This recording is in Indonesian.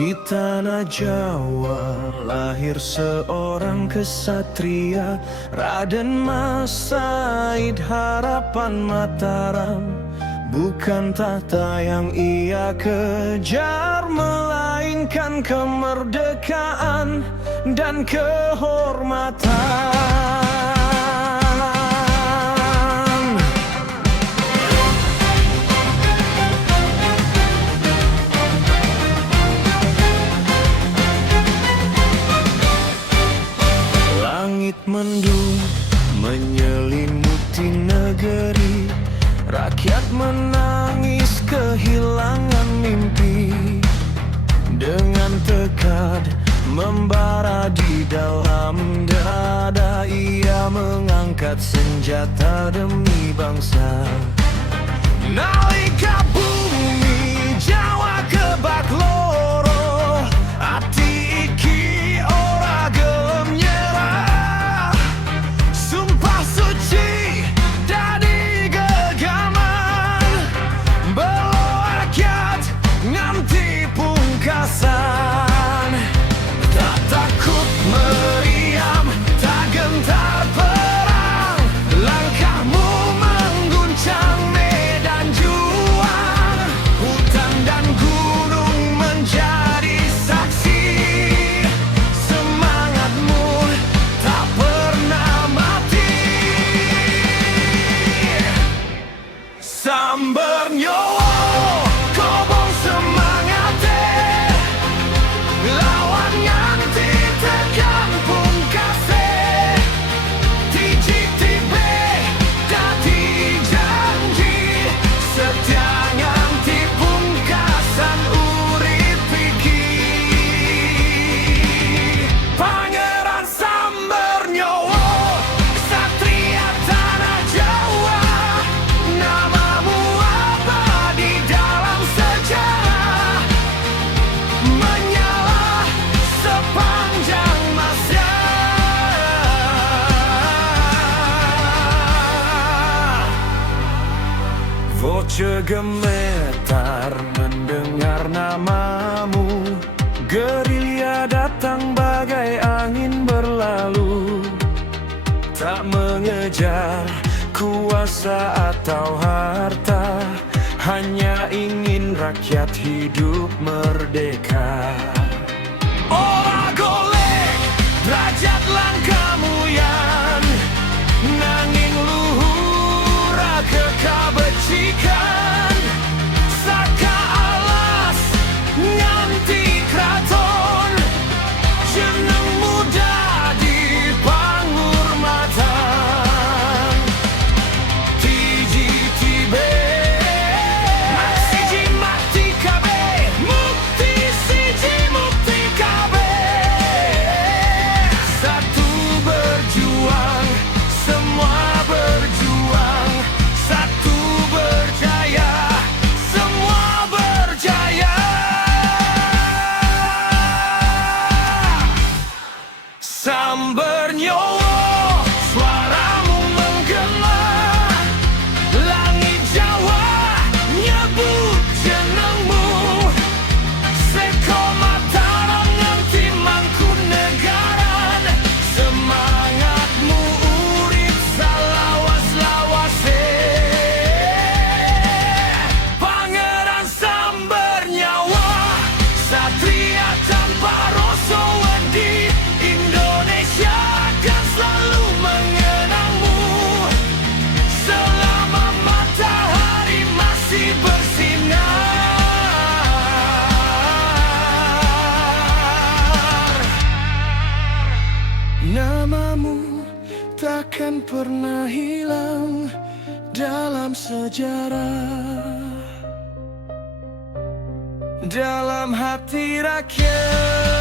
Di tanah Jawa lahir seorang kesatria, Raden Mas Said harapan Mataram. Bukan tahta yang ia kejar, melainkan kemerdekaan dan kehormatan. Langit mendung menyelimuti negeri, rakyat menangis kehilangan mimpi. Dengan tekad membara di dalam dada, ia mengangkat senjata demi bangsa. Nalika bumi Jawa kebak loro, ati iki ora gelem nyerah. Sumpah suci dadi gegaman, belo rakyat nganti pungkasan. Tak takut meriam, tak gentar perang, langkahmu mengguncang medan juang. Hutan dan gunung menjadi saksi, semangatmu tak pernah mati. Samber nyowo kobong semangate, lawan nganti tekan pungkase. Tiji tibe dadi janji, setia nganti pungkasan urip iki. Pangeran Samber nyowo, ksatria tanah Jawa, namamu abadi dalam sejarah, menyala sepanjang masa. Voce gemetar mendengar namamu, gerilya datang bagai angin berlalu. Tak mengejar kuasa atau harta, hanya ingin rakyat hidup merdeka. Ora golek derajat lan kamuyan, nanging luhur kekabecikan. Saka alas nganti kraton, jeneng muda di panghormatan. Tiji tibe siji mati kabe, mukti siji mukti kabe. Satu berjuang, semua berjuang. Satu berjaya, semua berjaya. Samber nyowo, suaramu menggema, langit Jawa nyebut jenengmu. Seko Mataram nganti Mangkunegaran, semangatmu urip salawas-lawase. Pangeran Samber nyawa, satria tanpa rasa wedi. Indonesia akan selalu mengenangmu, selama matahari masih bersinar. Namamu takkan pernah hilang dalam sejarah, dalam hati rakyat.